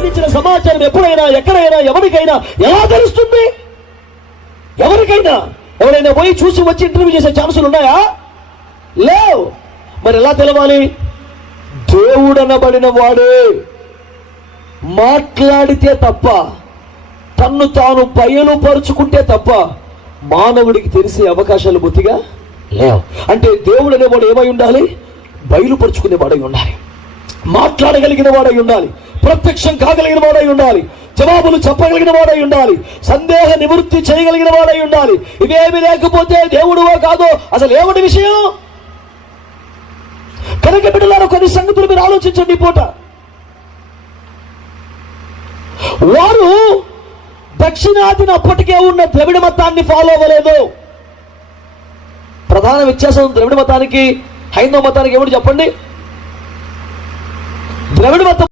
సంబంధించిన సమాచారం ఎప్పుడైనా ఎక్కడైనా ఎవరికైనా ఎలా తెలుస్తుంది? ఎవరికైనా? ఎవరైనా పోయి చూసి వచ్చి ఇంటర్వ్యూ చేసే ఛాన్సులు ఉన్నాయా? లేవు. మరి ఎలా తెలవాలి? దేవుడనబడిన వాడే మాట్లాడితే తప్ప తన్ను తాను బయలుపరుచుకుంటే తప్ప మానవుడికి తెలిసే అవకాశాలు బొత్తిగా లేవు. అంటే దేవుడు అనేవాడు ఏమై ఉండాలి? బయలుపరుచుకునే వాడై ఉండాలి. మాట్లాడగలిగిన వాడై ఉండాలి. ప్రత్యక్షం కాగలిగిన వాడై ఉండాలి. జవాబులు చెప్పగలిగిన వాడై ఉండాలి. సందేహ నివృత్తి చేయగలిగిన వాడై ఉండాలి. ఇవేమి లేకపోతే దేవుడువో కాదో అసలు ఏమిటి విషయం? కనుక బిడ్డలారు కొన్ని సంగతులు మీరు ఆలోచించండి పూట. వారు దక్షిణాదిన అప్పటికే ఉన్న ద్రవిడ మతాన్ని ఫాలో అవ్వలేదు. ప్రధాన వ్యత్యాసం ద్రవిడ మతానికి హైందవ మతానికి ఏమిటి చెప్పండి? ద్రవిడ మతం